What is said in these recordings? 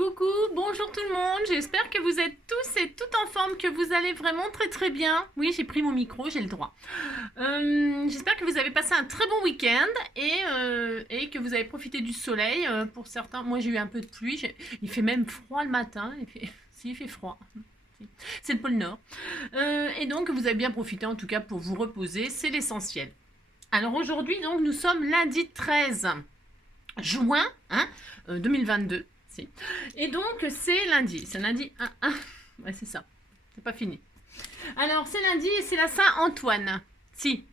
Coucou, bonjour tout le monde, j'espère que vous êtes tous et toutes en forme, que vous allez vraiment très bien. Oui, j'ai pris mon micro, j'ai le droit. J'espère que vous avez passé un très bon week-end et que vous avez profité du soleil. Pour certains, moi j'ai eu un peu de pluie, il fait même froid le matin, si, il fait froid. C'est le pôle Nord. Et donc vous avez bien profité en tout cas pour vous reposer, c'est l'essentiel. Alors aujourd'hui, donc nous sommes lundi 13 juin 2022. Si. Et donc c'est lundi 1. Ouais, c'est ça. C'est pas fini. Alors c'est lundi et c'est la Saint-Antoine. Si.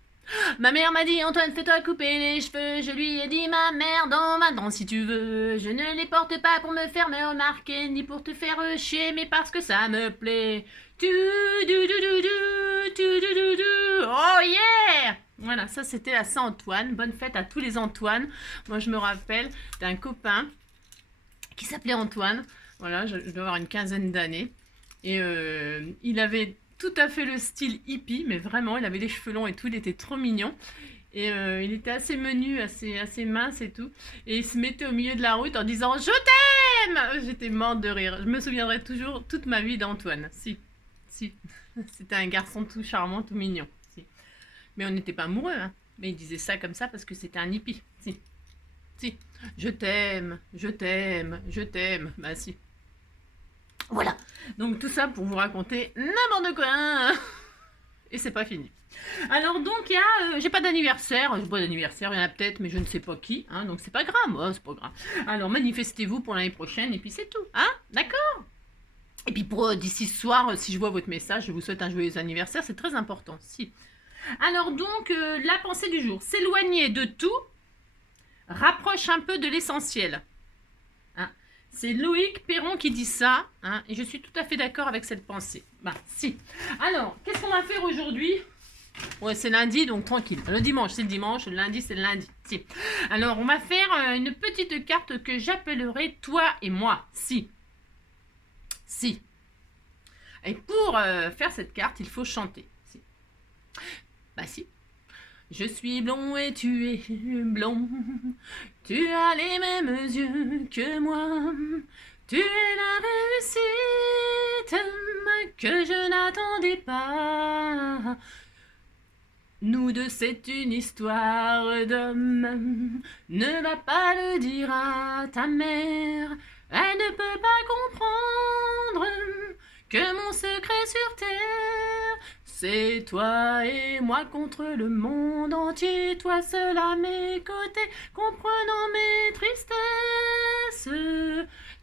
Ma mère m'a dit Antoine, fais-toi couper les cheveux. Je lui ai dit ma mère dans ma dent si tu veux. Je ne les porte pas pour me faire me remarquer ni pour te faire chier, mais parce que ça me plaît. Oh yeah! Voilà, ça c'était la Saint-Antoine. Bonne fête à tous les Antoine. Moi je me rappelle d'un copain qui s'appelait Antoine. Voilà, je dois avoir une quinzaine d'années. Et il avait tout à fait le style hippie, mais vraiment, il avait les cheveux longs et tout, il était trop mignon. Et il était assez menu, assez mince et tout. Et il se mettait au milieu de la route en disant « Je t'aime !» J'étais morte de rire. Je me souviendrai toujours toute ma vie d'Antoine. Si. C'était un garçon tout charmant, tout mignon. Si. Mais on n'était pas amoureux, hein. Mais il disait ça comme ça parce que c'était un hippie. Si. Je t'aime, je t'aime, je t'aime. Bah si. Voilà. Donc tout ça pour vous raconter n'importe quoi. Et c'est pas fini. Alors donc il y a, j'ai pas d'anniversaire, il y en a peut-être, mais je ne sais pas qui, hein, donc c'est pas grave, c'est pas grave. Alors manifestez-vous pour l'année prochaine et puis c'est tout, hein, d'accord. Et puis pour d'ici ce soir, si je vois votre message, je vous souhaite un joyeux anniversaire, c'est très important, si. Alors donc la pensée du jour, s'éloigner de tout rapproche un peu de l'essentiel. Hein. C'est Loïc Perron qui dit ça, hein, et je suis tout à fait d'accord avec cette pensée. Bah, si. Alors, qu'est-ce qu'on va faire aujourd'hui? Ouais, c'est lundi, donc tranquille. Le dimanche, c'est le dimanche, le lundi, c'est le lundi. Si. Alors, on va faire une petite carte que j'appellerai toi et moi. Si. Et pour faire cette carte, il faut chanter. Si. Bah si. Je suis blond et tu es blond. Tu as les mêmes yeux que moi. Tu es la réussite que je n'attendais pas. Nous deux, c'est une histoire d'homme. Ne va pas le dire à ta mère. Elle ne peut pas comprendre que mon secret sur terre, c'est toi et moi contre le monde entier, toi seul à mes côtés, comprenant mes tristesses.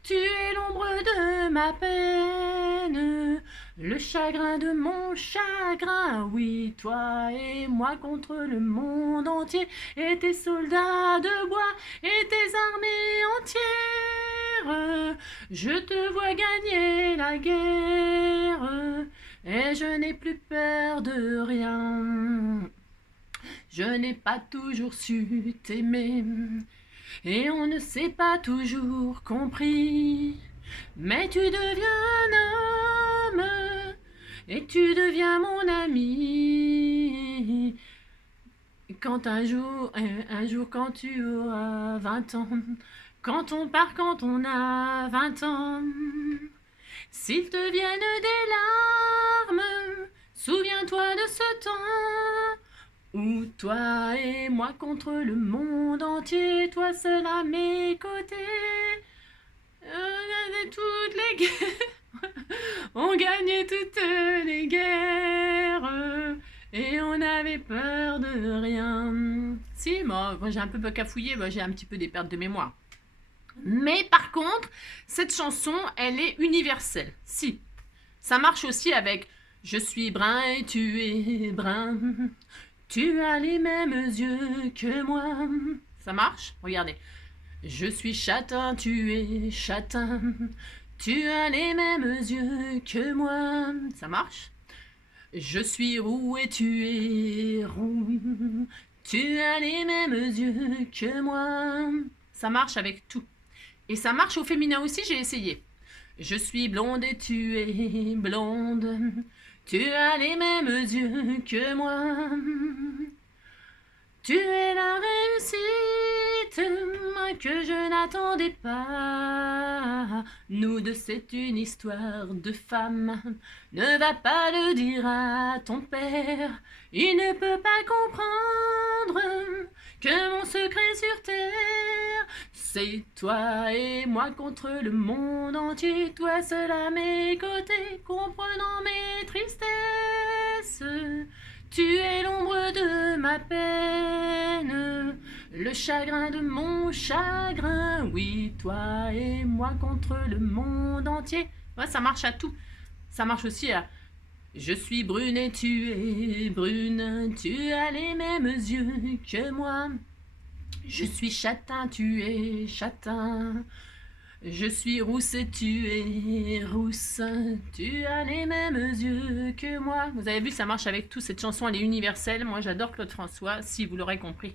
Tu es l'ombre de ma peine, le chagrin de mon chagrin. Oui, toi et moi contre le monde entier, et tes soldats de bois, et tes armées entières. Je te vois gagner la guerre, et je n'ai plus peur de rien. Je n'ai pas toujours su t'aimer, et on ne s'est pas toujours compris. Mais tu deviens un homme, et tu deviens mon ami. Quand un jour quand tu auras 20 ans, quand on part, quand on a 20 ans, s'il te viennent des larmes, souviens-toi de ce temps où toi et moi contre le monde entier, toi seul à mes côtés, toutes les guerres, on gagnait toutes les guerres, et on avait peur de rien. Si, moi j'ai un peu cafouillé, j'ai un petit peu des pertes de mémoire. Mais par contre, cette chanson, elle est universelle. Si. Ça marche aussi avec je suis brun et tu es brun. Tu as les mêmes yeux que moi. Ça marche? Regardez. Je suis châtain, tu es châtain. Tu as les mêmes yeux que moi. Ça marche? Je suis roux et tu es roux. Tu as les mêmes yeux que moi. Ça marche avec tout. Et ça marche au féminin aussi, j'ai essayé. Je suis blonde et tu es blonde. Tu as les mêmes yeux que moi. Tu es la réussite que je n'attendais pas. Nous deux, c'est une histoire de femme. Ne va pas le dire à ton père. Il ne peut pas comprendre que mon secret sur terre, c'est toi et moi contre le monde entier. Toi seul à mes côtés, comprenant mes tristesses. Tu es l'ombre de ma peine, le chagrin de mon chagrin. Oui, toi et moi contre le monde entier. Ouais, ça marche à tout. Ça marche aussi à je suis brune et tu es brune. Tu as les mêmes yeux que moi. Je suis châtain, tu es châtain. Je suis rousse et tu es rousse. Tu as les mêmes yeux que moi. Vous avez vu, ça marche avec tout. Cette chanson, elle est universelle. Moi, j'adore Claude François, si vous l'aurez compris.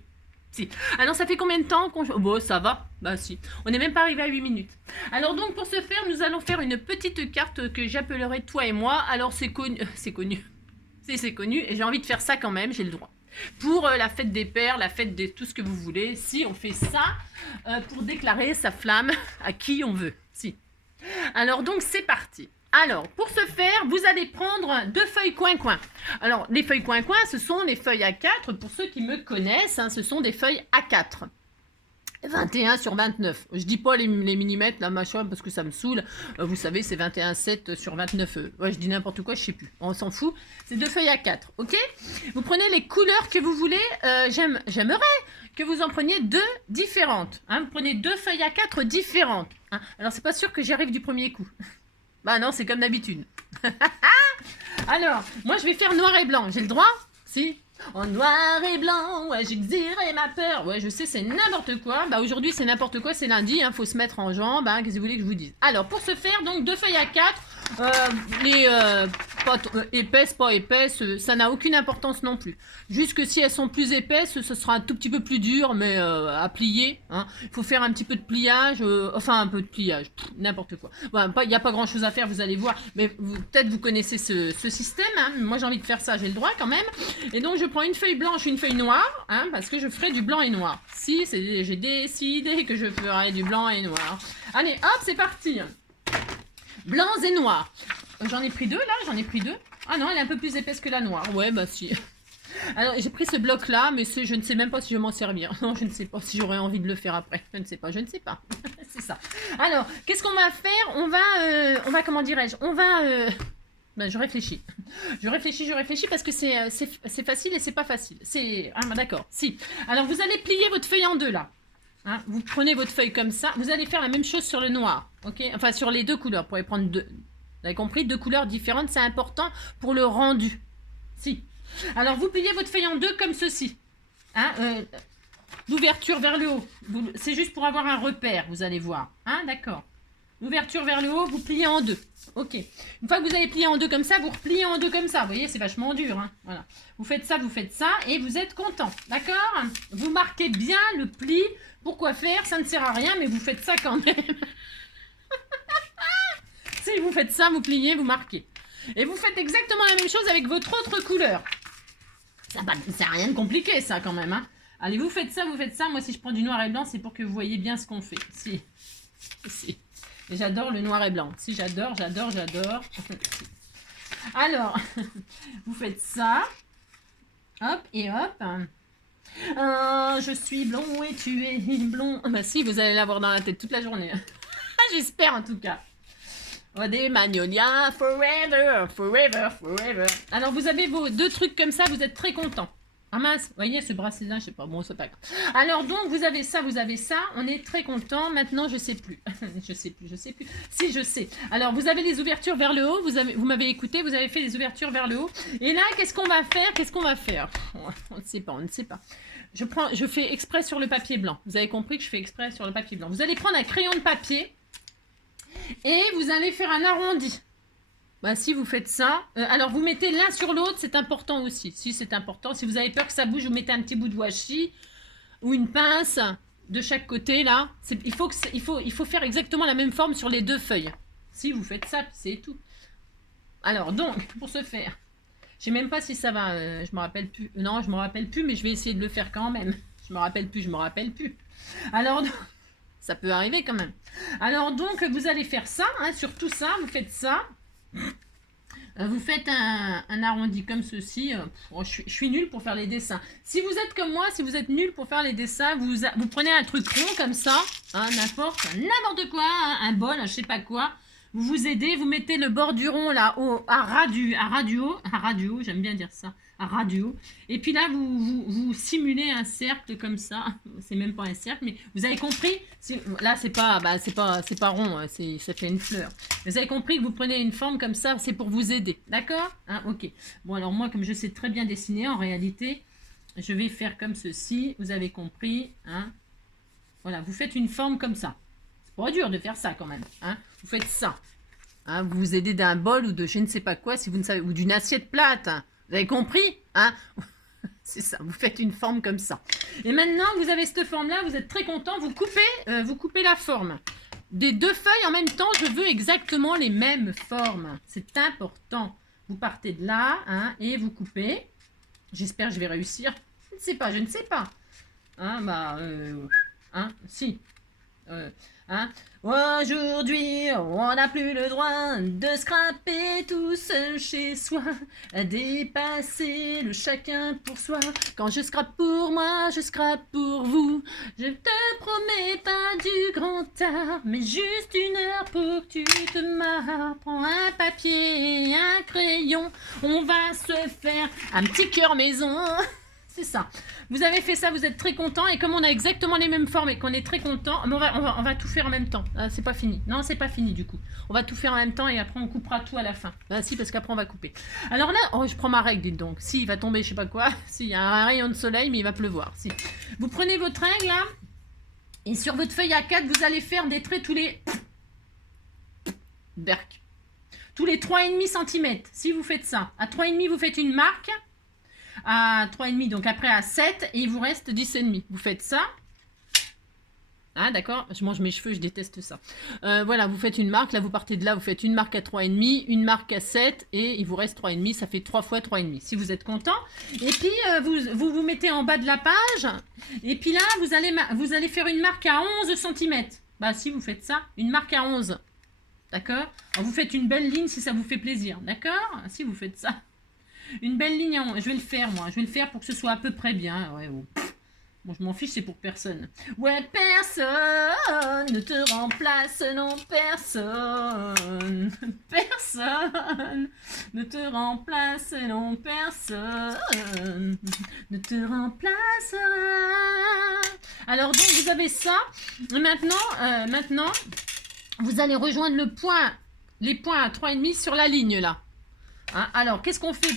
Si. Alors, ça fait combien de temps qu'on... Bon, ça va. Bah si. On n'est même pas arrivé à 8 minutes. Alors donc, pour ce faire, nous allons faire une petite carte que j'appellerai toi et moi. Alors, c'est connu. C'est connu. C'est connu. Et j'ai envie de faire ça quand même. J'ai le droit. Pour la fête des pères, la fête de tout ce que vous voulez. Si, on fait ça pour déclarer sa flamme à qui on veut. Si. Alors donc, c'est parti. Alors, pour ce faire, vous allez prendre 2 feuilles coin-coin. Alors, les feuilles coin-coin, ce sont les feuilles A4. Pour ceux qui me connaissent, hein, ce sont des feuilles A4. 21 sur 29. Je dis pas les millimètres, là, machin, parce que ça me saoule. Vous savez, c'est 21,7 sur 29. Ouais, je dis n'importe quoi, je sais plus. On s'en fout. C'est 2 feuilles A4, ok? Vous prenez les couleurs que vous voulez. J'aimerais que vous en preniez 2 différentes. Hein. Vous prenez 2 feuilles A4 différentes. Hein. Alors, c'est pas sûr que j'y arrive du premier coup. Bah non, c'est comme d'habitude. Alors, moi, je vais faire noir et blanc. J'ai le droit? Si. En noir et blanc, ouais, j'exilerai ma peur. Ouais, je sais, c'est n'importe quoi. Bah, aujourd'hui, c'est n'importe quoi, c'est lundi, hein, faut se mettre en jambe, hein, qu'est-ce que vous voulez que je vous dise? Alors, pour ce faire, donc, 2 feuilles A4, les épaisses, pas épaisses, ça n'a aucune importance non plus. Juste que si elles sont plus épaisses, ce sera un tout petit peu plus dur, mais à plier, hein. Il faut faire un petit peu de pliage, enfin, un peu de pliage, n'importe quoi. Il n'y a pas grand-chose à faire, vous allez voir, mais peut-être vous connaissez ce système, hein. Moi, j'ai envie de faire ça, j'ai le droit quand même. Et donc, je prends une feuille blanche, une feuille noire, hein, parce que je ferai du blanc et noir. Si, j'ai décidé que je ferai du blanc et noir. Allez, hop, c'est parti. Blancs et noirs. J'en ai pris 2, là, j'en ai pris 2. Ah non, elle est un peu plus épaisse que la noire. Ouais, bah si. Alors, j'ai pris ce bloc-là, mais je ne sais même pas si je vais m'en servir. Non, je ne sais pas si j'aurai envie de le faire après. Je ne sais pas, c'est ça. Alors, qu'est-ce qu'on va faire? On va, comment dirais-je? Ben, je réfléchis. Je réfléchis parce que c'est facile et c'est pas facile. Ah, d'accord, si. Alors, vous allez plier votre feuille en 2, là. Hein, vous prenez votre feuille comme ça. Vous allez faire la même chose sur le noir. Ok? Enfin, sur les 2 couleurs. Vous pourrez prendre 2. Vous avez compris? 2 couleurs différentes, c'est important pour le rendu. Si. Alors, vous pliez votre feuille en 2 comme ceci. Hein, l'ouverture vers le haut. C'est juste pour avoir un repère, vous allez voir. Hein, d'accord. L'ouverture vers le haut, vous pliez en 2. Ok. Une fois que vous avez plié en 2 comme ça, vous repliez en 2 comme ça. Vous voyez, c'est vachement dur. Hein, voilà. Vous faites ça et vous êtes content. D'accord? Vous marquez bien le pli. Pourquoi faire? Ça ne sert à rien, mais vous faites ça quand même. Si vous faites ça, vous pliez, vous marquez. Et vous faites exactement la même chose avec votre autre couleur. Ça ne sert à rien de compliqué, ça, quand même. Hein. Allez, vous faites ça. Moi, si je prends du noir et blanc, c'est pour que vous voyez bien ce qu'on fait. Si. J'adore le noir et blanc. Si, j'adore. Alors, vous faites ça. Hop et hop. Je suis blond et tu es blond. Bah si, vous allez l'avoir dans la tête toute la journée. J'espère, en tout cas. Oh, des Magnolia, forever. Alors, vous avez vos 2 trucs comme ça, vous êtes très content. Ah mince, vous voyez, ce bracelet-là, je sais pas, bon, c'est pas grave. Alors, donc, vous avez ça, on est très content. Maintenant, je sais plus. je sais plus. Si, je sais. Alors, vous avez les ouvertures vers le haut, vous m'avez écouté, vous avez fait les ouvertures vers le haut. Et là, qu'est-ce qu'on va faire? On ne sait pas. Je fais exprès sur le papier blanc. Vous avez compris que je fais exprès sur le papier blanc. Vous allez prendre un crayon de papier et vous allez faire un arrondi. Bah, si vous faites ça, alors vous mettez l'un sur l'autre, c'est important aussi. Si c'est important, si vous avez peur que ça bouge, vous mettez un petit bout de washi ou une pince de chaque côté là. Il faut faire exactement la même forme sur les 2 feuilles. Si vous faites ça, c'est tout. Alors donc, pour ce faire, je sais même pas si ça va, je me rappelle plus. Non, je me rappelle plus, mais je vais essayer de le faire quand même. Je me rappelle plus. Alors, Ça peut arriver quand même. Alors donc, vous allez faire ça, hein, sur tout ça, vous faites ça. Vous faites un arrondi comme ceci. Je suis nulle pour faire les dessins. Si vous êtes comme moi, si vous êtes nul pour faire les dessins, vous prenez un truc rond comme ça, hein, n'importe quoi, hein, un bol, je sais pas quoi. Vous vous aidez, vous mettez le bord du rond là à ras du haut, j'aime bien dire ça, à ras du haut. Et puis là, vous simulez un cercle comme ça. C'est même pas un cercle, mais vous avez compris. Là, c'est pas rond, ça fait une fleur. Vous avez compris que vous prenez une forme comme ça, c'est pour vous aider, d'accord, hein, ok. Bon, alors moi, comme je sais très bien dessiner, en réalité, je vais faire comme ceci. Vous avez compris, hein. Voilà, vous faites une forme comme ça. C'est pas dur de faire ça quand même, hein. Vous faites ça. Hein, vous vous aidez d'un bol ou de je ne sais pas quoi, si vous ne savez, ou d'une assiette plate. Hein. Vous avez compris, hein? C'est ça, vous faites une forme comme ça. Et maintenant, vous avez cette forme-là, vous êtes très content, vous coupez la forme. Des deux feuilles en même temps, je veux exactement les mêmes formes. C'est important. Vous partez de là, hein, et vous coupez. J'espère que je vais réussir. Je ne sais pas. Hein, si. Hein? Aujourd'hui, on n'a plus le droit de scraper tout seul chez soi, à dépasser le chacun pour soi. Quand je scrape pour moi, je scrape pour vous. Je te promets pas du grand art, mais juste une heure pour que tu te marres. Prends un papier et un crayon, on va se faire un petit cœur maison. C'est ça. Vous avez fait ça, vous êtes très content. Et comme on a exactement les mêmes formes et qu'on est très content, on va tout faire en même temps. Ah, c'est pas fini. Non, c'est pas fini du coup. On va tout faire en même temps et après on coupera tout à la fin. Ah, si, parce qu'après on va couper. Alors là, je prends ma règle, dites donc. Si, il va tomber je sais pas quoi. Si, il y a un rayon de soleil, mais il va pleuvoir. Si. Vous prenez votre règle là. Et sur votre feuille A4, vous allez faire des traits tous les... Berk. Tous les 3,5 cm. Si vous faites ça. À 3,5, vous faites une marque. À 3,5, donc après à 7, et il vous reste 10,5. Vous faites ça. Ah, d'accord, je mange mes cheveux, je déteste ça. Voilà, vous faites une marque, là vous partez de là, vous faites une marque à 3,5, une marque à 7, et il vous reste 3,5, ça fait 3 fois 3,5, si vous êtes content. Et puis, vous mettez en bas de la page, et puis là, vous allez faire une marque à 11 cm. Bah, si vous faites ça, une marque à 11. D'accord? Vous faites une belle ligne si ça vous fait plaisir, d'accord? Si vous faites ça. Une belle ligne en... Je vais le faire, moi. Je vais le faire pour que ce soit à peu près bien. Ouais, oh. Bon, je m'en fiche, c'est pour personne. Ouais, personne ne te remplace, non, personne. Personne ne te remplace, non, personne ne te remplacera. Alors, donc, vous avez ça. Maintenant, vous allez rejoindre les points à 3,5 sur la ligne, là. Hein, alors, qu'est-ce qu'on fait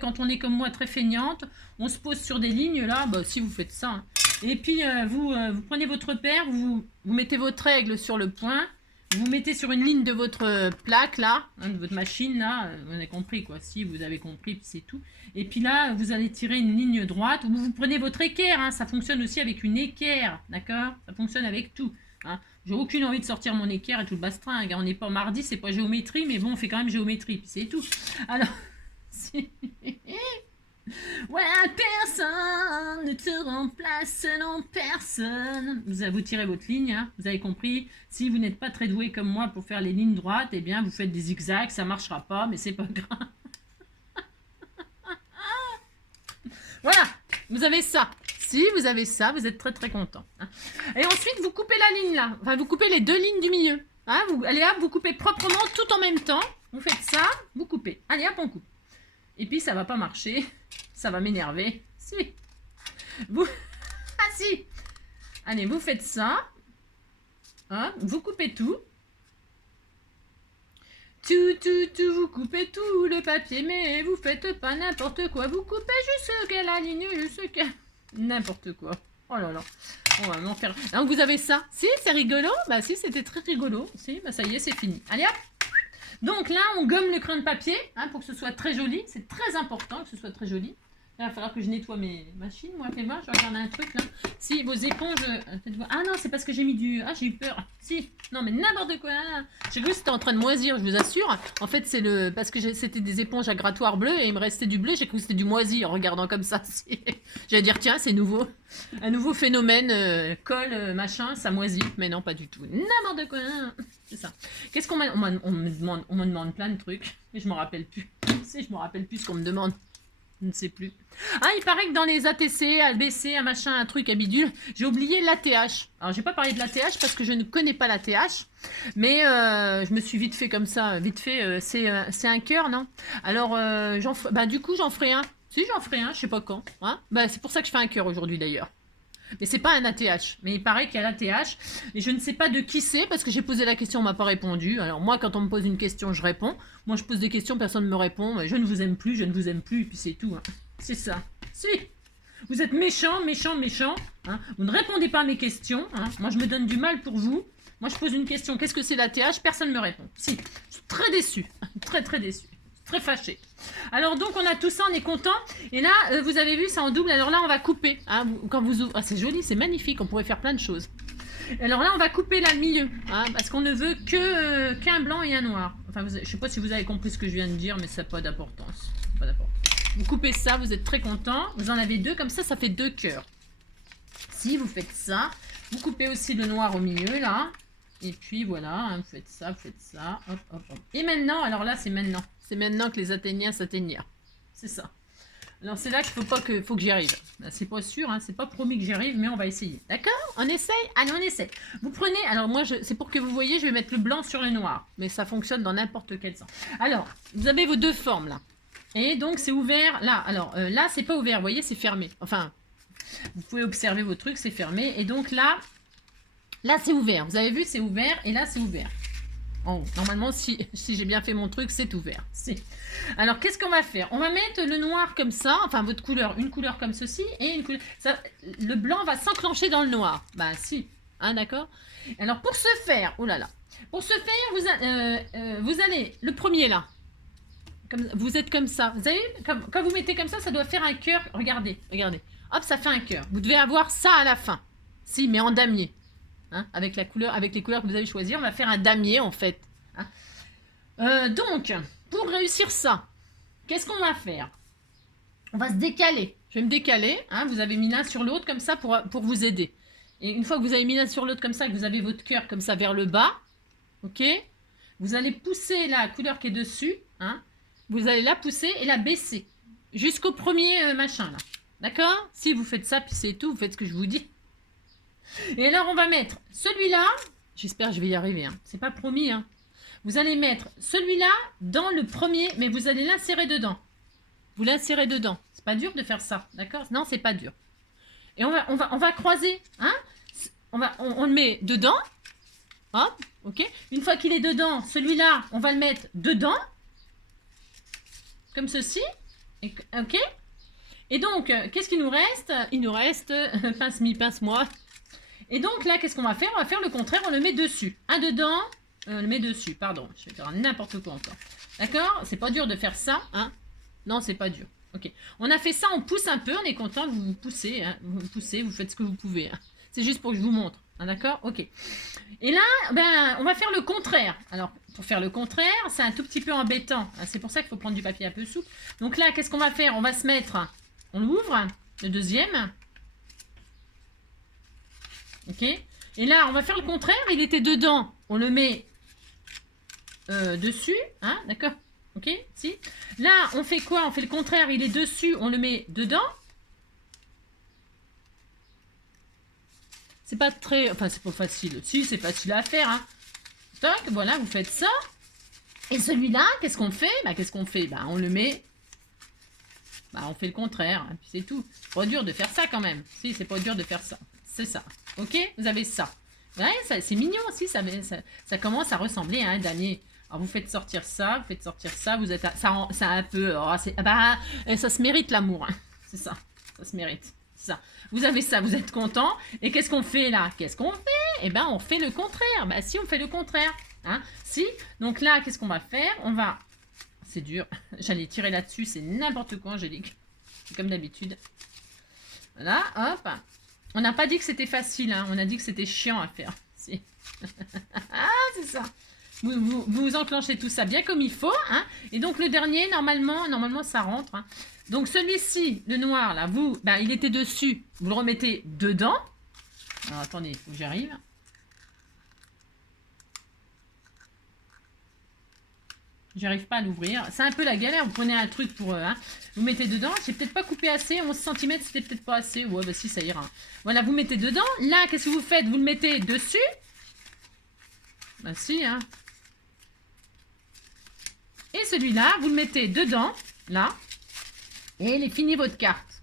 quand on est comme moi très feignante? On se pose sur des lignes là, bah, si vous faites ça. Hein. Et puis, vous prenez votre repère, vous mettez votre règle sur le point, vous mettez sur une ligne de votre plaque là, hein, de votre machine là, vous avez compris quoi, si vous avez compris, c'est tout. Et puis là, vous allez tirer une ligne droite, ou vous prenez votre équerre, hein, ça fonctionne aussi avec une équerre, d'accord? Ça fonctionne avec tout. Hein. J'ai aucune envie de sortir mon équerre et tout le bastringue. On n'est pas mardi, c'est pas géométrie, mais bon, on fait quand même géométrie, puis c'est tout. Alors, ouais, personne ne te remplace, non, personne. Vous tirez votre ligne, hein, vous avez compris. Si vous n'êtes pas très doué comme moi pour faire les lignes droites, eh bien, vous faites des zigzags, ça marchera pas, mais c'est pas grave. Voilà, vous avez ça. Si vous avez ça, vous êtes très très content. Hein. Et ensuite, vous coupez la ligne là. Enfin, vous coupez les deux lignes du milieu. Hein, allez hop, vous coupez proprement tout en même temps. Vous faites ça, vous coupez. Allez hop, on coupe. Et puis, ça va pas marcher. Ça va m'énerver. Si. Vous... Ah si. Allez, vous faites ça. Hein, vous coupez tout. Tout, vous coupez tout le papier, mais vous faites pas n'importe quoi. Vous coupez jusqu'à la ligne, jusqu'à... N'importe quoi. Oh là là. On va m'en faire... Donc vous avez ça. Si, c'est rigolo. Bah si, c'était très rigolo. Si, bah ça y est, c'est fini. Allez hop. Donc là, on gomme le crin de papier, hein, pour que ce soit très joli. C'est très important que ce soit très joli. Il va falloir que je nettoie mes machines, moi, fais voir, je regarde un truc là. Si, vos éponges, faites voir. Ah non, c'est parce que j'ai mis du... Ah, j'ai eu peur. Si, non mais n'importe quoi. J'ai cru que c'était en train de moisir, je vous assure. En fait, c'est le... Parce que c'était des éponges à grattoir bleu et il me restait du bleu, j'ai cru que c'était du moisi en regardant comme ça. J'allais dire, tiens, c'est nouveau. Un nouveau phénomène, colle, machin, ça moisit. Mais non, pas du tout. N'importe quoi. C'est ça. Qu'est-ce qu'on m'a... On me demande plein de trucs, mais je m'en rappelle plus. Si, je me rappelle plus ce qu'on me demande. Je ne sais plus. Ah, il paraît que dans les ATC, ABC, un machin, un truc, un bidule, j'ai oublié l'ATH. Alors, j'ai pas parlé de l'ATH parce que je ne connais pas l'ATH, mais je me suis vite fait comme ça. Vite fait, c'est un cœur, non? Alors, du coup, j'en ferai un. Si, j'en ferai un, je sais pas quand. Hein, bah, c'est pour ça que je fais un cœur aujourd'hui, d'ailleurs. Mais c'est pas un ATH. Mais il paraît qu'il y a l'ATH. Et je ne sais pas de qui c'est parce que j'ai posé la question, on m'a pas répondu. Alors moi, quand on me pose une question, je réponds. Moi, je pose des questions, personne ne me répond. Je ne vous aime plus, je ne vous aime plus. Et puis c'est tout. Hein. C'est ça. Si. Vous êtes méchant, méchant, méchant. Hein. Vous ne répondez pas à mes questions. Hein. Moi, je me donne du mal pour vous. Moi, je pose une question. Qu'est-ce que c'est l'ATH? Personne ne me répond. Si. Je suis très déçue. Très, très déçue. Très fâchée. Alors donc on a tout ça, on est content. Et là, vous avez vu, ça en double. Alors là, on va couper. Hein, quand vous ouvrez... Ah, c'est joli, c'est magnifique. On pourrait faire plein de choses. Alors là, on va couper là le milieu. Hein, parce qu'on ne veut qu'un blanc et un noir. Enfin, je ne sais pas si vous avez compris ce que je viens de dire, mais ça n'a pas d'importance. Pas d'importance. Vous coupez ça, vous êtes très content. Vous en avez deux, comme ça fait 2 cœurs. Si vous faites ça, vous coupez aussi le noir au milieu là. Et puis voilà, hein, vous faites ça, hop, hop, hop. Et maintenant, alors là, c'est maintenant. C'est maintenant que les Athéniens s'atteignirent. C'est ça. Alors c'est là qu'il faut que j'y arrive. C'est pas sûr, hein, c'est pas promis que j'y arrive, mais on va essayer. D'accord? On essaye? Allez, on essaye. Vous prenez, alors moi, c'est pour que vous voyez, je vais mettre le blanc sur le noir. Mais ça fonctionne dans n'importe quel sens. Alors, vous avez vos 2 formes là. Et donc c'est ouvert là. Alors là, c'est pas ouvert, vous voyez, c'est fermé. Enfin, vous pouvez observer vos trucs, c'est fermé. Et donc là c'est ouvert. Vous avez vu, c'est ouvert. Et là, c'est ouvert. En haut. Normalement, si j'ai bien fait mon truc, c'est ouvert. Alors, qu'est-ce qu'on va faire? On va mettre le noir comme ça. Enfin, votre couleur. Une couleur comme ceci. Et une couleur... Ça, le blanc va s'enclencher dans le noir. Bah, si. Hein, d'accord? Alors, pour ce faire... Oh là là. Pour ce faire, vous allez... Le premier, là. Vous êtes comme ça. Vous avez vu? Quand vous mettez comme ça doit faire un cœur. Regardez. Regardez. Hop, ça fait un cœur. Vous devez avoir ça à la fin. Si, mais en damier. Hein, avec les couleurs que vous avez choisies, on va faire un damier en fait. Hein. Donc, pour réussir ça, qu'est-ce qu'on va faire? On va se décaler. Je vais me décaler. Hein, vous avez mis l'un sur l'autre comme ça pour vous aider. Et une fois que vous avez mis l'un sur l'autre comme ça, que vous avez votre cœur comme ça vers le bas, ok? Vous allez pousser la couleur qui est dessus. Hein, vous allez la pousser et la baisser jusqu'au premier machin là. D'accord? Si vous faites ça, puis c'est tout, vous faites ce que je vous dis. Et alors, on va mettre celui-là. J'espère que je vais y arriver. Hein. C'est pas promis. Hein. Vous allez mettre celui-là dans le premier, mais vous allez l'insérer dedans. Vous l'insérez dedans. C'est pas dur de faire ça, d'accord? Non, c'est pas dur. Et on va croiser. Hein, on le met dedans. Hop, ok. Une fois qu'il est dedans, celui-là, on va le mettre dedans. Comme ceci. Et, ok. Et donc, qu'est-ce qu'il nous reste? Il nous reste, pince-mi, pince-moi. Et donc là, qu'est-ce qu'on va faire? On va faire le contraire, on le met dessus. Un dedans, on le met dessus, pardon. Je vais faire n'importe quoi encore. D'accord? C'est pas dur de faire ça, hein? Non, c'est pas dur. Ok. On a fait ça, on pousse un peu, on est content, vous poussez, hein? Vous poussez, vous faites ce que vous pouvez. Hein? C'est juste pour que je vous montre. Hein, d'accord? Ok. Et là, ben, on va faire le contraire. Alors, pour faire le contraire, c'est un tout petit peu embêtant. C'est pour ça qu'il faut prendre du papier un peu souple. Donc là, qu'est-ce qu'on va faire? On va se mettre, on l'ouvre, le deuxième. Ok. Et là, on va faire le contraire. Il était dedans. On le met dessus. Hein, d'accord? Ok. Si. Là, on fait quoi? On fait le contraire. Il est dessus. On le met dedans. C'est pas très... Enfin, c'est pas facile. Si, c'est facile à faire. Hein. Toc, voilà, vous faites ça. Et celui-là, qu'est-ce qu'on fait? Bah, qu'est-ce qu'on fait? Bah, on le met... Bah, on fait le contraire. Hein, puis c'est tout. C'est pas dur de faire ça quand même. Si, c'est pas dur de faire ça. C'est ça. Ok? Vous avez ça. Ouais, c'est mignon aussi. Ça commence à ressembler à un damier. Alors, vous faites sortir ça. Vous faites sortir ça. Vous êtes... Ça un peu... Oh, bah, ça se mérite l'amour. Hein. C'est ça. Ça se mérite. Ça. Vous avez ça. Vous êtes content. Et qu'est-ce qu'on fait là? Qu'est-ce qu'on fait? Eh ben, on fait le contraire. Bah, si, on fait le contraire. Hein? Si. Donc là, qu'est-ce qu'on va faire? On va... C'est dur. J'allais tirer là-dessus. C'est n'importe quoi, Angélique. comme d'habitude. Voilà, hop. On n'a pas dit que c'était facile, hein. On a dit que c'était chiant à faire. Si. Ah, c'est ça. Vous enclenchez tout ça bien comme il faut, hein. Et donc le dernier, normalement ça rentre, hein. Donc celui-ci, le noir là, il était dessus, vous le remettez dedans. Alors attendez, il faut que j'arrive. J'arrive pas à l'ouvrir. C'est un peu la galère. Vous prenez un truc pour... vous mettez dedans. J'ai peut-être pas coupé assez. 11 cm, c'était peut-être pas assez. Ouais, bah si, ça ira. Voilà, vous mettez dedans. Là, qu'est-ce que vous faites? Vous le mettez dessus. Bah si, hein. Et celui-là, vous le mettez dedans. Là. Et il est fini votre carte.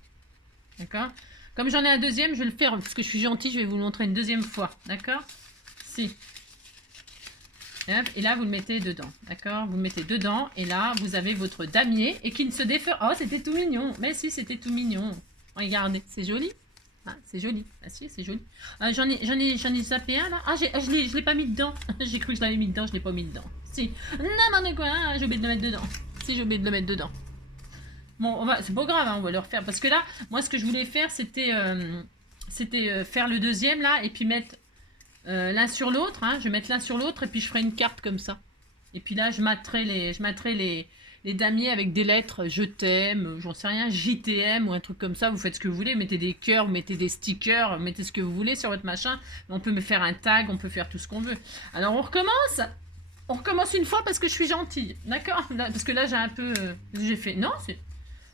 D'accord? Comme j'en ai un deuxième, je vais le faire. Parce que je suis gentille, je vais vous le montrer une deuxième fois. D'accord? Si. Et là, vous le mettez dedans, d'accord? Vous le mettez dedans, et là, vous avez votre damier, et qui ne se défait... Oh, c'était tout mignon. Mais si, c'était tout mignon. Regardez, c'est joli. Ah, c'est joli. Ah si, c'est joli. J'en ai zappé un, là. Ah, je l'ai pas mis dedans. J'ai cru que je l'avais mis dedans, je l'ai pas mis dedans. Si. N'importe quoi, hein, j'ai oublié de le mettre dedans. Si, j'ai oublié de le mettre dedans. Bon, c'est pas grave, hein, on va le refaire. Parce que là, moi, ce que je voulais faire, c'était faire le deuxième, là, et puis mettre... l'un sur l'autre, hein. Je vais mettre l'un sur l'autre et puis je ferai une carte comme ça. Et puis là, je mettrai les damiers avec des lettres, je t'aime, j'en sais rien, JTM ou un truc comme ça. Vous faites ce que vous voulez, mettez des cœurs, mettez des stickers, mettez ce que vous voulez sur votre machin. On peut me faire un tag, on peut faire tout ce qu'on veut. Alors on recommence. On recommence une fois parce que je suis gentille, d'accord? Parce que là, j'ai un peu... j'ai fait... Non, c'est...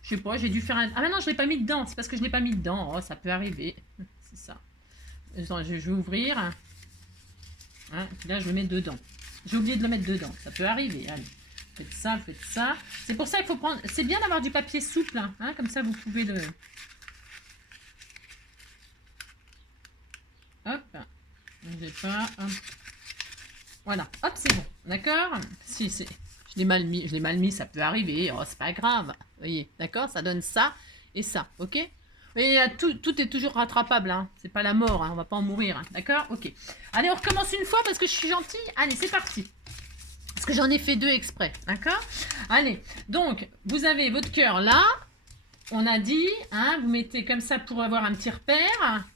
Je sais pas, j'ai dû faire un... Ah mais non, je l'ai pas mis dedans, c'est parce que je l'ai pas mis dedans. Oh, ça peut arriver. C'est ça. Attends, je vais ouvrir... Hein, là, je le mets dedans. J'ai oublié de le mettre dedans. Ça peut arriver. Allez, faites ça, faites ça. C'est pour ça qu'il faut prendre... C'est bien d'avoir du papier souple. Hein, comme ça, vous pouvez le... Hop. Je pas... Hop. Voilà. Hop, c'est bon. D'accord? Si, c'est... Je l'ai mal mis. Ça peut arriver. Oh, c'est pas grave. Vous voyez? D'accord? Ça donne ça et ça. Ok? Et tout est toujours rattrapable, hein. C'est pas la mort, hein. On va pas en mourir, hein. D'accord? Ok. Allez, on recommence une fois parce que je suis gentille. Allez, c'est parti. Parce que j'en ai fait 2 exprès, d'accord? Allez, donc, vous avez votre cœur là. On a dit, hein, vous mettez comme ça pour avoir un petit repère.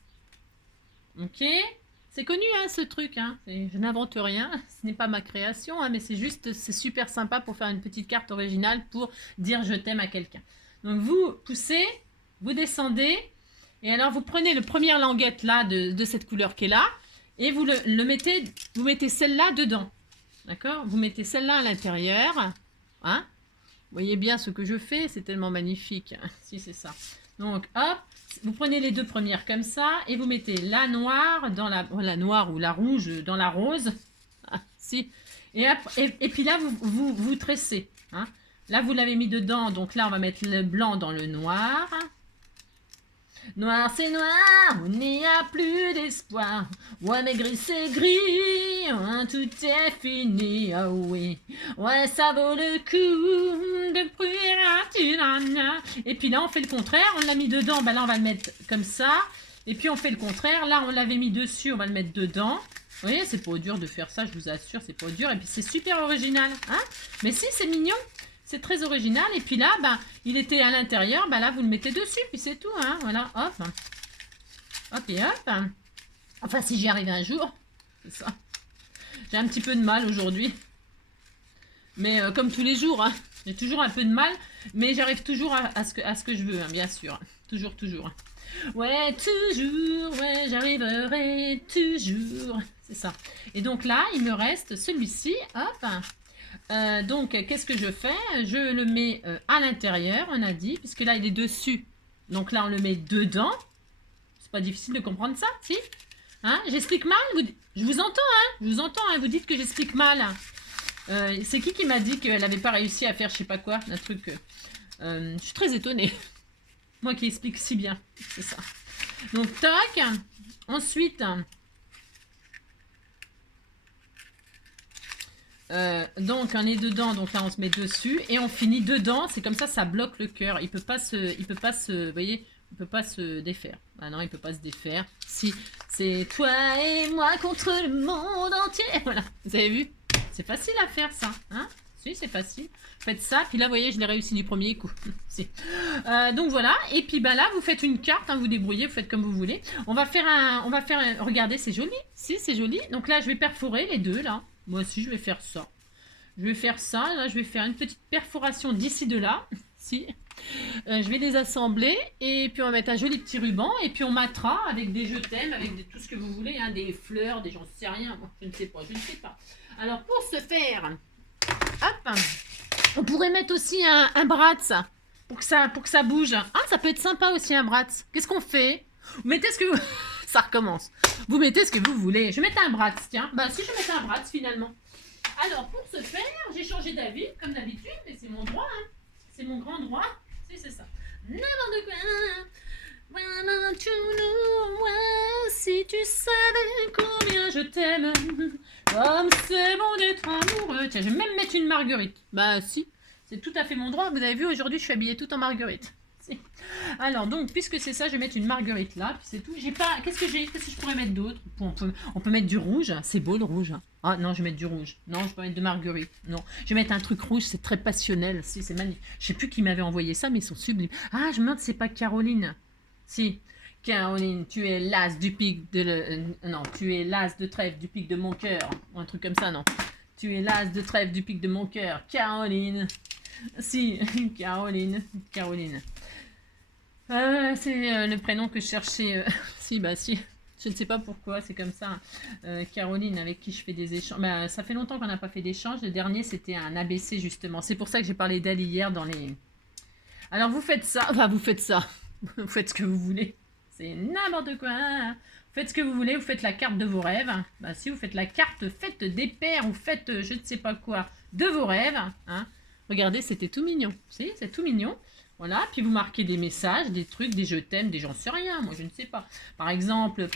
Ok? C'est connu, hein, ce truc, hein. Je n'invente rien. Ce n'est pas ma création, hein, mais c'est juste, c'est super sympa pour faire une petite carte originale pour dire je t'aime à quelqu'un. Donc, vous poussez... Vous descendez, et alors vous prenez le première languette là de cette couleur qui est là, et vous vous mettez celle-là dedans. D'accord? Vous mettez celle-là à l'intérieur. Hein? Vous voyez bien ce que je fais, c'est tellement magnifique. Si, c'est ça. Donc, hop, vous prenez les 2 premières comme ça, et vous mettez la noire dans la noire ou la rouge dans la rose. Ah, si. Et puis là, vous tressez. Hein? Là, vous l'avez mis dedans, donc là, on va mettre le blanc dans le noir. Noir c'est noir, il n'y a plus d'espoir. Ouais mais gris c'est gris, hein, tout est fini, ah oui. Ouais ça vaut le coup de prier. Et puis là on fait le contraire, on l'a mis dedans, bah là on va le mettre comme ça. Et puis on fait le contraire, là on l'avait mis dessus, on va le mettre dedans. Vous voyez, c'est pas dur de faire ça, je vous assure, c'est pas dur. Et puis c'est super original, hein. Mais si, c'est mignon. C'est très original. Et puis là, bah, il était à l'intérieur. Bah là, vous le mettez dessus. Puis c'est tout. Hein. Voilà. Hop. Hop et hop. Enfin, si j'y arrive un jour. C'est ça. J'ai un petit peu de mal aujourd'hui. Mais comme tous les jours. Hein. J'ai toujours un peu de mal. Mais j'arrive toujours à ce que je veux. Hein, bien sûr. Toujours, toujours. Ouais, toujours. Ouais, j'arriverai toujours. C'est ça. Et donc là, il me reste celui-ci. Hop. Donc, qu'est-ce que je fais? Je le mets à l'intérieur, on a dit, puisque là, il est dessus. Donc là, on le met dedans. C'est pas difficile de comprendre ça, si? Hein? J'explique mal? Je vous entends, hein? Je vous entends, hein? Vous dites que j'explique mal. C'est qui m'a dit qu'elle n'avait pas réussi à faire je sais pas quoi, un truc... je suis très étonnée. Moi qui explique si bien, c'est ça. Donc, toc. Ensuite... donc on est dedans, donc là on se met dessus et on finit dedans, c'est comme ça bloque le cœur, il peut pas se, vous voyez, il peut pas se défaire. Ah non, il peut pas se défaire. Si, c'est toi et moi contre le monde entier. Voilà, vous avez vu? C'est facile à faire ça, hein? Si, c'est facile. Faites ça, puis là, vous voyez, je l'ai réussi du premier coup. Si. Donc voilà, et puis bah là, vous faites une carte, hein, vous débrouillez, vous faites comme vous voulez. On va faire regardez, c'est joli. Si, c'est joli. Donc là, je vais perforer les deux, là. Moi aussi, je vais faire ça. Je vais faire ça, là, je vais faire une petite perforation d'ici de là. Si. Je vais les assembler, et puis on va mettre un joli petit ruban, et puis on matera avec des je t'aime, avec tout ce que vous voulez, hein, des fleurs, des j'en sais rien, moi, je ne sais pas. Alors pour ce faire, hop, on pourrait mettre aussi un bratz, pour que ça bouge. Ah, ça peut être sympa aussi un bratz. Qu'est-ce qu'on fait? Vous mettez ce que vous... ça recommence. Vous mettez ce que vous voulez. Je vais mettre un bratz, tiens. Bah si, je mettais un bratz finalement. Alors pour ce faire, j'ai changé d'avis, comme d'habitude, et c'est mon droit, hein. C'est mon grand droit. C'est ça. N'importe quoi. Voilà, tu nous vois, si tu savais combien je t'aime. Comme c'est bon d'être amoureux. Tiens, je vais même mettre une marguerite. Bah si, c'est tout à fait mon droit. Vous avez vu, aujourd'hui, je suis habillée toute en marguerite. Si. Alors, donc, puisque c'est ça, je vais mettre une marguerite là, puis c'est tout. J'ai pas... Qu'est-ce que je pourrais mettre d'autre? On peut mettre du rouge. C'est beau, le rouge. Ah non, je vais mettre du rouge. Non, je vais pas mettre de marguerite. Non, je vais mettre un truc rouge, c'est très passionnel. Si, c'est magnifique. Je sais plus qui m'avait envoyé ça, mais ils sont sublimes. Ah, je me demande si c'est pas Caroline. Si. Caroline, tu es l'as du pic de... non, tu es l'as de trèfle du pic de mon cœur. Ou un truc comme ça, non. Tu es l'as de trèfle du pic de mon cœur. Caroline. Si, Caroline. Caroline. C'est le prénom que je cherchais. Si, bah si. Je ne sais pas pourquoi, c'est comme ça. Caroline, avec qui je fais des échanges. Bah, ça fait longtemps qu'on n'a pas fait d'échanges. Le dernier, c'était un ABC, justement. C'est pour ça que j'ai parlé d'elle hier dans les... Alors, vous faites ça. Enfin, vous faites ça. Vous faites ce que vous voulez. C'est n'importe quoi. Vous faites ce que vous voulez. Vous faites la carte de vos rêves. Bah, si vous faites la carte, faites des paires ou faites je ne sais pas quoi de vos rêves. Hein. Regardez, c'était tout mignon. Si, c'est tout mignon. Voilà, puis vous marquez des messages, des trucs, des je t'aime, des j'en sais rien, moi je ne sais pas. Par exemple,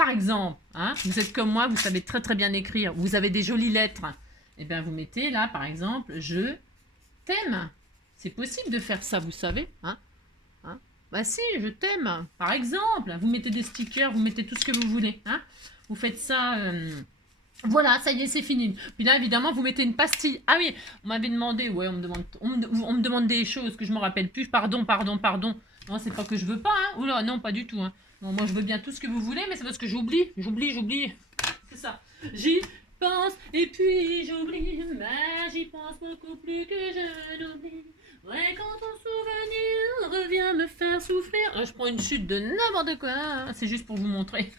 hein, vous êtes comme moi, vous savez très très bien écrire, vous avez des jolies lettres. Et bien vous mettez là, par exemple, je t'aime. C'est possible de faire ça, vous savez. Hein, hein. Bah si, je t'aime. Par exemple, vous mettez des stickers, vous mettez tout ce que vous voulez. Hein. Vous faites ça... Voilà, ça y est, c'est fini. Puis là, évidemment, vous mettez une pastille. Ah oui, on m'avait demandé, ouais, on me demande des choses que je me rappelle plus. Pardon. Non, c'est pas que je veux pas, hein. Oula, non, pas du tout, hein. Non, moi, je veux bien tout ce que vous voulez, mais c'est parce que j'oublie. C'est ça. J'y pense, et puis j'oublie. Mais j'y pense beaucoup plus que je n'oublie. Ouais, quand ton souvenir revient me faire souffrir. Là, je prends une chute de n'importe quoi, hein. C'est juste pour vous montrer.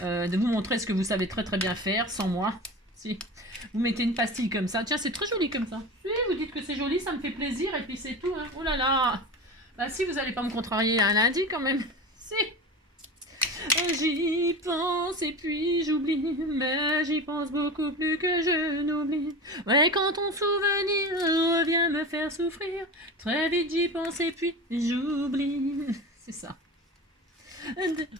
De vous montrer ce que vous savez très très bien faire sans moi. Si vous mettez une pastille comme ça, tiens, c'est très joli comme ça. Si vous dites que c'est joli, ça me fait plaisir et puis c'est tout. Hein. Oh là là. Bah si, vous allez pas me contrarier un lundi quand même. Si. J'y pense et puis j'oublie, mais j'y pense beaucoup plus que je n'oublie. Ouais, quand ton souvenir revient me faire souffrir, très vite j'y pense et puis j'oublie. C'est ça.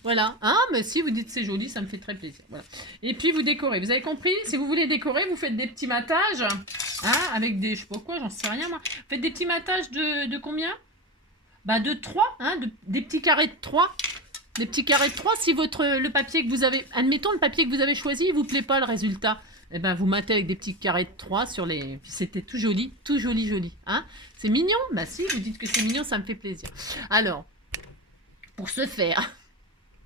Voilà, hein, mais si vous dites c'est joli, ça me fait très plaisir. Voilà. Et puis vous décorez, vous avez compris? Si vous voulez décorer, vous faites des petits matages, hein, avec des, je sais pas quoi, j'en sais rien moi. Faites des petits matages de combien? Bah de 3, hein, des petits carrés de 3. Des petits carrés de 3, si le papier que vous avez, admettons le papier que vous avez choisi, il vous plaît pas le résultat. Eh ben vous matez avec des petits carrés de 3 sur les... C'était tout joli, hein. C'est mignon? Bah si, vous dites que c'est mignon, ça me fait plaisir. Alors... Pour ce faire,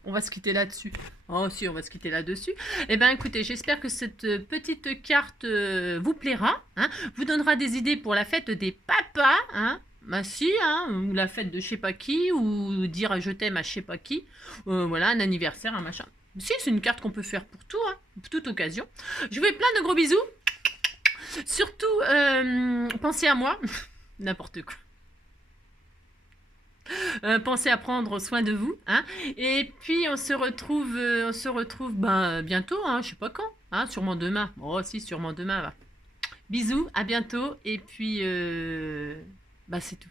on va se quitter là-dessus. Oh si, on va se quitter là-dessus. Eh bien écoutez, j'espère que cette petite carte vous plaira, hein, vous donnera des idées pour la fête des papas, hein, bah si, hein, ou la fête de je sais pas qui, ou dire je t'aime à je sais pas qui, voilà, un anniversaire, un machin. Si, c'est une carte qu'on peut faire pour tout, hein, pour toute occasion. Je vous fais plein de gros bisous. Surtout, pensez à moi. N'importe quoi. Pensez à prendre soin de vous, hein. Et puis on se retrouve bientôt, hein, je sais pas quand, hein, sûrement demain. Oh si, sûrement demain. Va. Bisous, à bientôt, et puis c'est tout.